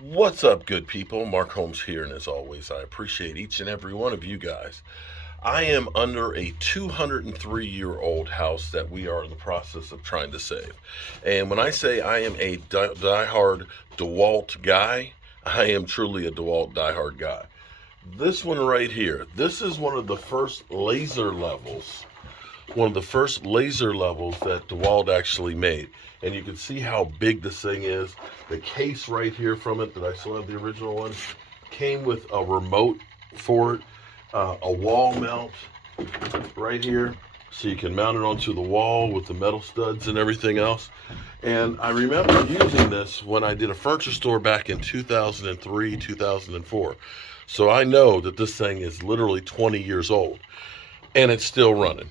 What's up, good people? Mark Holmes here, and as always, I appreciate each and every one of you guys. I am under a 203-year-old house that we are in the process of trying to save. And when I say I am a diehard DeWalt guy, I am truly a DeWalt diehard guy. This one right here, this is one of the first laser levels that DeWalt actually made. And you can see how big this thing is. The case right here from it, that I still have the original one, came with a remote for it, a wall mount right here, so you can mount it onto the wall with the metal studs and everything else. And I remember using this when I did a furniture store back in 2003, 2004. So I know that this thing is literally 20 years old, and it's still running.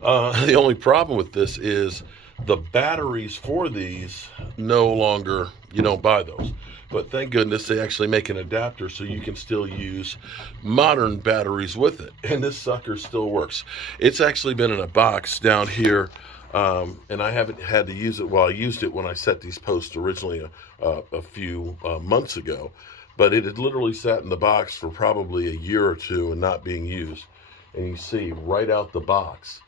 The only problem with this is the batteries for these no longer, you don't buy those. But thank goodness they actually make an adapter so you can still use modern batteries with it. And this sucker still works. It's actually been in a box down here, and I haven't had to use it. Well, I used it when I set these posts originally a few months ago. But it had literally sat in the box for probably a year or two and not being used. And you see right out the box,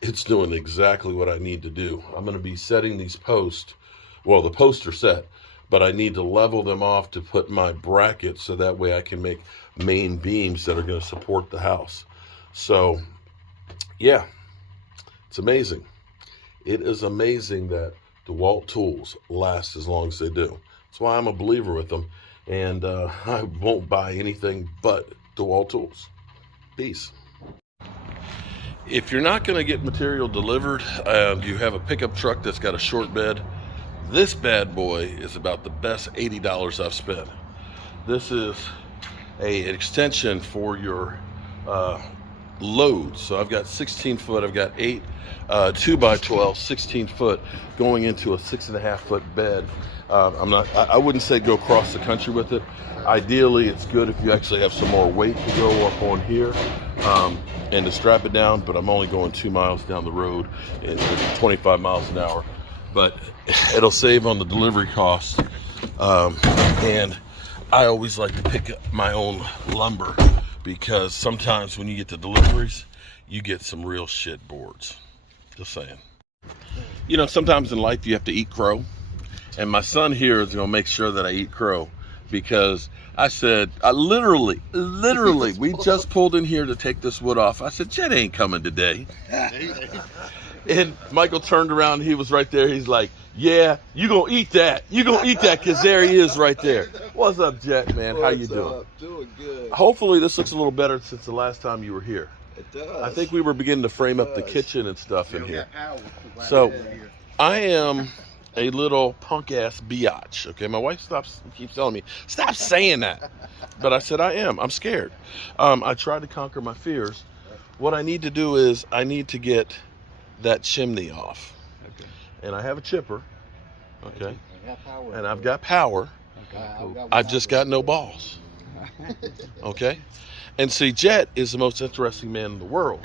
it's doing exactly what I need to do. I'm going to be setting these posts. Well, the posts are set, but I need to level them off to put my brackets so that way I can make main beams that are going to support the house. So, yeah, it's amazing. It is amazing that DeWalt tools last as long as they do. That's why I'm a believer with them, and I won't buy anything but DeWalt tools. Peace. If you're not going to get material delivered and you have a pickup truck that's got a short bed, this bad boy is about the best $80 I've spent. This is an extension for your loads. So I've got 16 foot, I've got 8 2x12 16 foot going into a 6.5 foot bed. I wouldn't say go across the country with it. Ideally, it's good if you actually have some more weight to go up on here and to strap it down, but I'm only going 2 miles down the road at 25 miles an hour. But it'll save on the delivery costs. And I always like to pick up my own lumber, because sometimes when you get the deliveries, you get some real shit boards. Just saying. You know, sometimes in life you have to eat crow. And my son here is going to make sure that I eat crow, because I said, literally, we just pulled in here to take this wood off. I said, Jet ain't coming today. And Michael turned around, he was right there. He's like, yeah, you gonna eat that. You gonna eat that, because there he is right there. What's up, Jet, man? How you doing? Up? Doing good. Hopefully this looks a little better since the last time you were here. It does. I think we were beginning to frame up the kitchen and stuff in here. So I am a little punk ass biatch. Okay, my wife keeps telling me, stop saying that. But I said I am. I'm scared. I tried to conquer my fears. What I need to do is I need to get that chimney off. Okay. And I have a chipper. Okay. And I've got power. Okay. I've just got no balls. Okay. And see, Jet is the most interesting man in the world.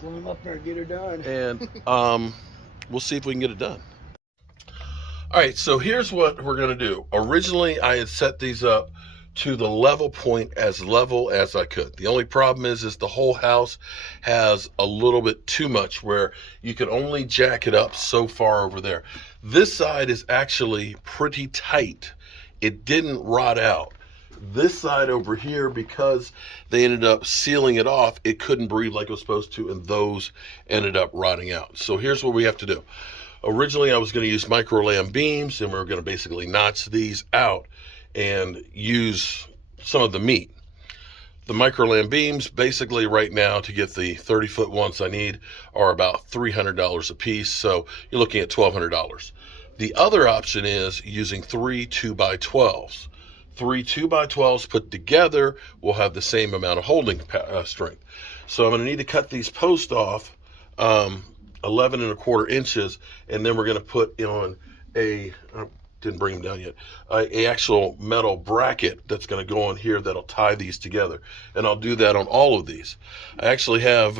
Climb up there and get her done. And we'll see if we can get it done. All right, so here's what we're going to do. Originally, I had set these up to the level point, as level as I could. The only problem is the whole house has a little bit too much where you can only jack it up so far over there. This side is actually pretty tight. It didn't rot out. This side over here, because they ended up sealing it off, it couldn't breathe like it was supposed to, and those ended up rotting out. So here's what we have to do. Originally, I was going to use micro lam beams, and we were going to basically notch these out and use some of the meat. The micro lam beams, basically right now, to get the 30-foot ones I need, are about $300 a piece, so you're looking at $1,200. The other option is using 3 2x12s. 3 2x12s put together will have the same amount of holding strength. So I'm going to need to cut these posts off 11.25 inches, and then we're going to put on a, didn't bring them down yet, a actual metal bracket that's going to go on here that'll tie these together. And I'll do that on all of these. I actually have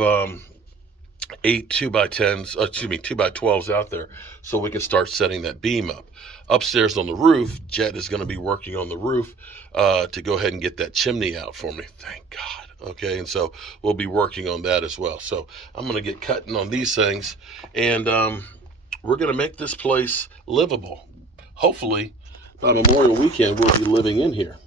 8 2x10s, excuse me, 2x12s out there so we can start setting that beam up. Upstairs on the roof, Jet is going to be working on the roof to go ahead and get that chimney out for me. Thank God. Okay, and so we'll be working on that as well. So I'm going to get cutting on these things, and we're going to make this place livable. Hopefully, by Memorial Weekend, we'll be living in here.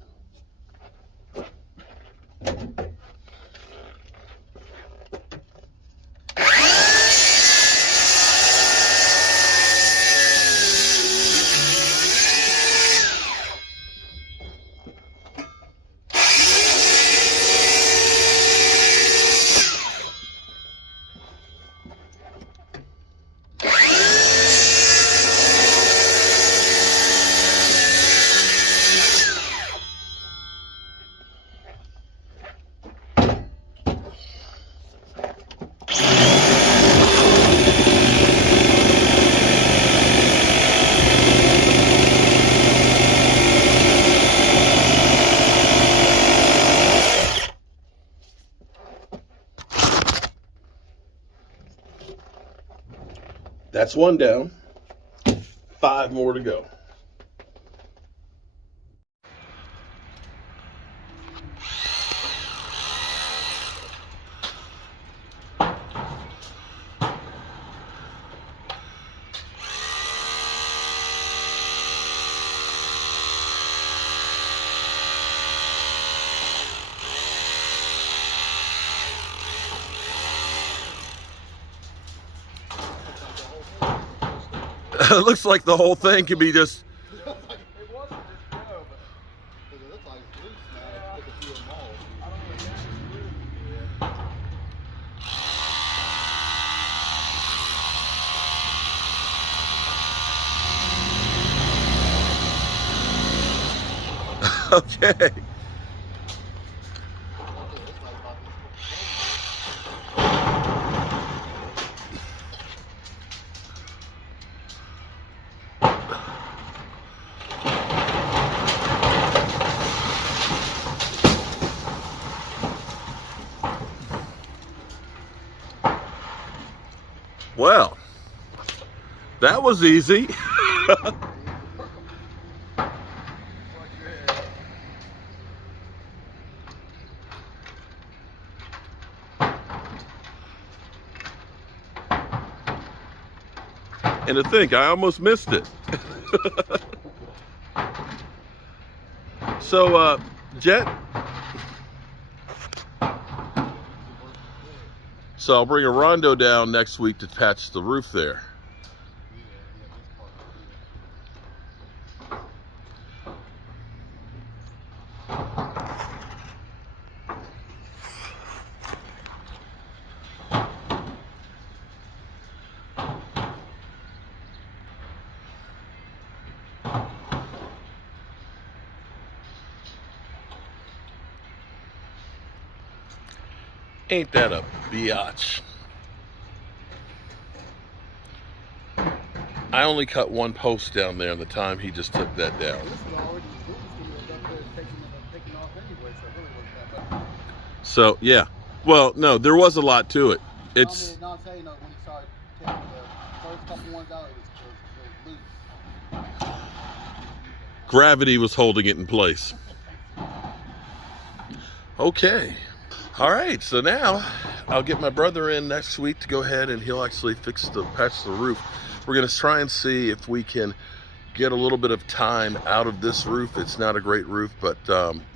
That's one down, 5 more to go. It looks like the whole thing could be just. It wasn't just go, but it looks like it's loose now. Took a few of them all. I don't know. Okay. Well, that was easy. And to think, I almost missed it. So, Jet. So I'll bring a rondo down next week to patch the roof there. Ain't that a biatch? I only cut one post down there in the time he just took that down. So yeah, well, no, there was a lot to it. It's. No, I'm saying when you started taking the first couple ones out, it was loose. Gravity was holding it in place. Okay. All right, so now I'll get my brother in next week to go ahead and he'll actually patch the roof. We're gonna try and see if we can get a little bit of time out of this roof. It's not a great roof, but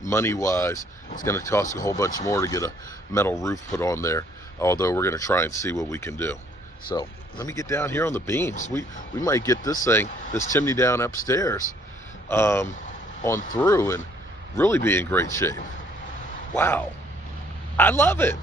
money-wise, it's gonna cost a whole bunch more to get a metal roof put on there, although we're gonna try and see what we can do. So let me get down here on the beams. We might get this chimney down upstairs on through and really be in great shape. Wow. I love it.